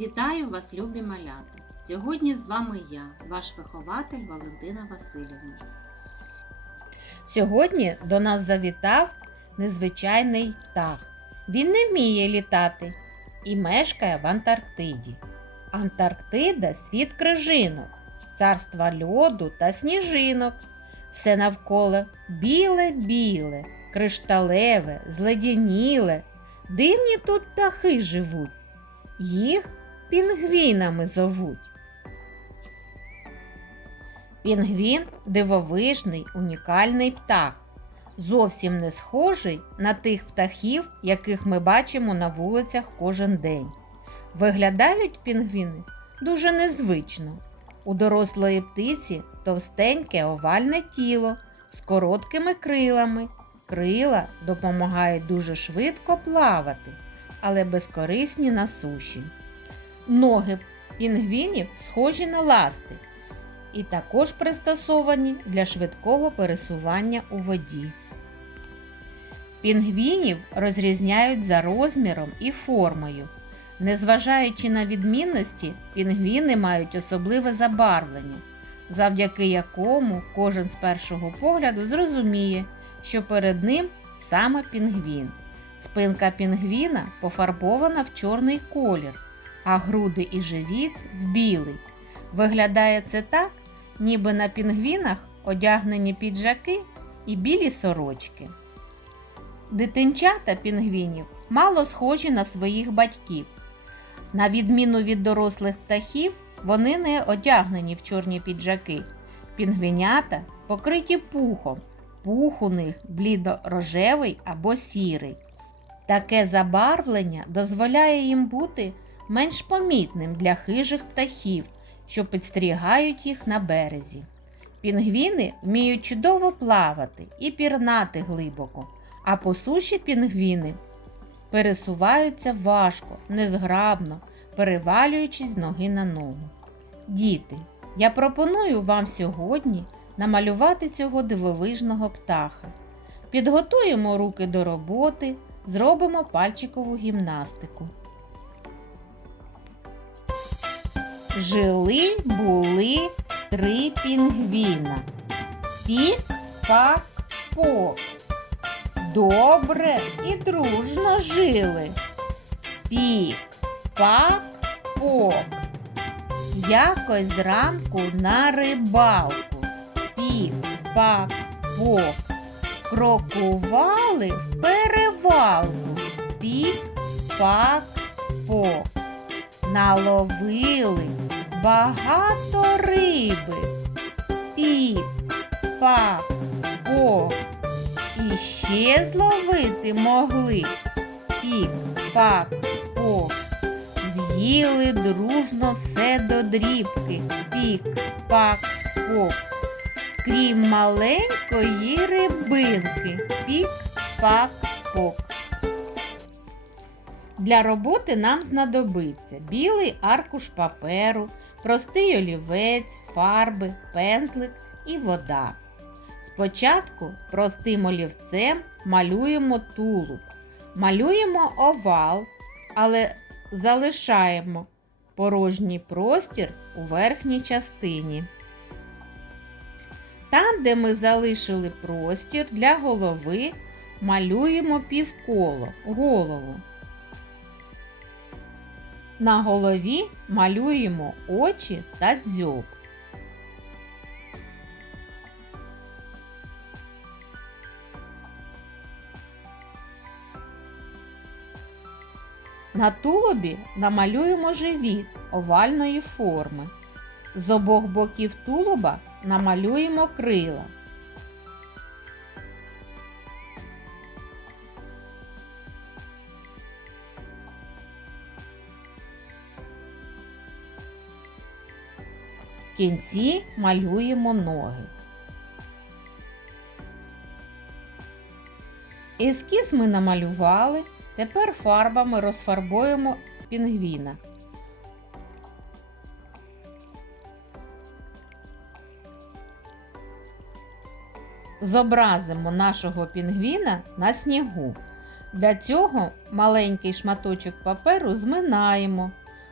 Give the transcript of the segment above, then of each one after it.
Вітаю вас, любі малята! Сьогодні з вами я, ваш вихователь Валентина Васильівна. Сьогодні до нас завітав незвичайний птах. Він не вміє літати і мешкає в Антарктиді. Антарктида світ крижинок, царства льоду та сніжинок. Все навколо біле-біле, кришталеве, зледяніле. Дивні тут птахи живуть. Їх пінгвінами зовуть. Пінгвін дивовижний, унікальний птах, зовсім не схожий на тих птахів, яких ми бачимо на вулицях кожен день. Виглядають пінгвіни дуже незвично. У дорослої птиці товстеньке овальне тіло з короткими крилами. Крила допомагають дуже швидко плавати, але безкорисні на суші. Ноги пінгвінів схожі на ласти і також пристосовані для швидкого пересування у воді. Пінгвінів розрізняють за розміром і формою. Незважаючи на відмінності, пінгвіни мають особливе забарвлення, завдяки якому кожен з першого погляду зрозуміє, що перед ним саме пінгвін. Спинка пінгвіна пофарбована в чорний колір, а груди і живіт в білий. Виглядає це так, ніби на пінгвінах одягнені піджаки і білі сорочки. Дитинчата пінгвінів мало схожі на своїх батьків. На відміну від дорослих птахів, вони не одягнені в чорні піджаки. Пінгвінята покриті пухом. Пух у них блідо-рожевий або сірий. Таке забарвлення дозволяє їм бути менш помітним для хижих птахів, що підстерігають їх на березі. Пінгвіни вміють чудово плавати і пірнати глибоко, а по суші пінгвіни пересуваються важко, незграбно, перевалюючись з ноги на ногу. Діти, я пропоную вам сьогодні намалювати цього дивовижного птаха. Підготуємо руки до роботи, зробимо пальчикову гімнастику. Жили були три пінгвіна. Пік, пак, пок. Добре і дружно жили. Пік, пак, пок. Якось зранку на рибалку. Пік, пак, пок. Крокували в перевалку. Пік, пак, пок. Наловили багато риби. Пок. І ще зловити могли. Пок. З'їли дружно все до дрібки. Пік, пак, пок. Крім маленької рибинки. Пік, пак, пок. Для роботи нам знадобиться білий аркуш паперу, простий олівець, фарби, пензлик і вода. Спочатку простим олівцем малюємо тулуб, малюємо овал, але залишаємо порожній простір у верхній частині. Там, де ми залишили простір для голови, малюємо півколо голову. На голові малюємо очі та дзьоб. На тулубі намалюємо живіт овальної форми. З обох боків тулуба намалюємо крила. В кінці малюємо ноги. Ескіз ми намалювали. Тепер фарбами розфарбуємо пінгвіна. Зобразимо нашого пінгвіна на снігу. Для цього маленький шматочок паперу зминаємо,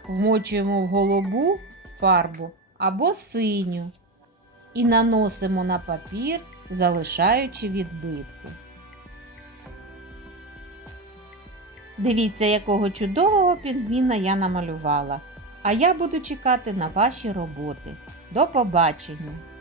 вмочуємо в голубу фарбу або синю і наносимо на папір, залишаючи відбитки. Дивіться, якого чудового пінгвіна я намалювала. А я буду чекати на ваші роботи. До побачення!